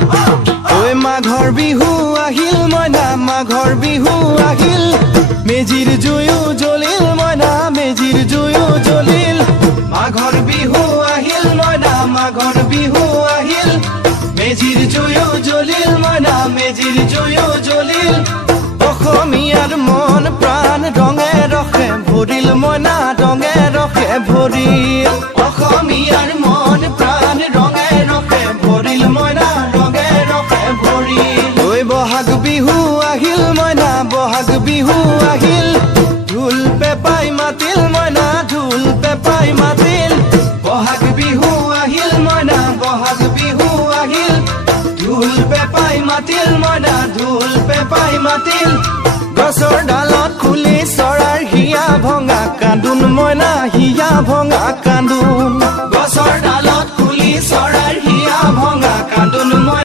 ঐ মাঘৰ বিহু আহিল মইনা মাঘৰ বিহু আহিল মেজিৰ জুয়ো জ্বলিল মইনা মেজিৰ জুয়ো জ্বলিল মাঘৰ বিহু আহিল মইনা মাঘৰ বিহু আহিল মেজিৰ জুয়ো জ্বলিল মইনা মেজিৰ জুয়ো জ্বলিল অসমীয়াৰ মন প্ৰাণ ৰঙে ৰখে ভৰিল মইনা ৰঙে ৰখে ভৰিল অসমীয়াৰ মন প্ৰাণ ৰঙে ৰখে ভৰিল মইনা ৰঙে ৰখে ভৰিল ঐ বহাগ বিহু আহিল মইনা বহাগ বিহু আহিল ঢোল পেপাই মাতিল মইনা ঢোল পেপাই মাতিল বহাগ বিহু আহিল মইনা বহাগ বিহু আহিল ঢোল পেপাই মাতিল মইনা ঢোল পেপাই মাতিল গছৰ ডালত খুলি চৰাৰ হিয়া ভঙা কান্দোন মইনা হিয়া ভঙা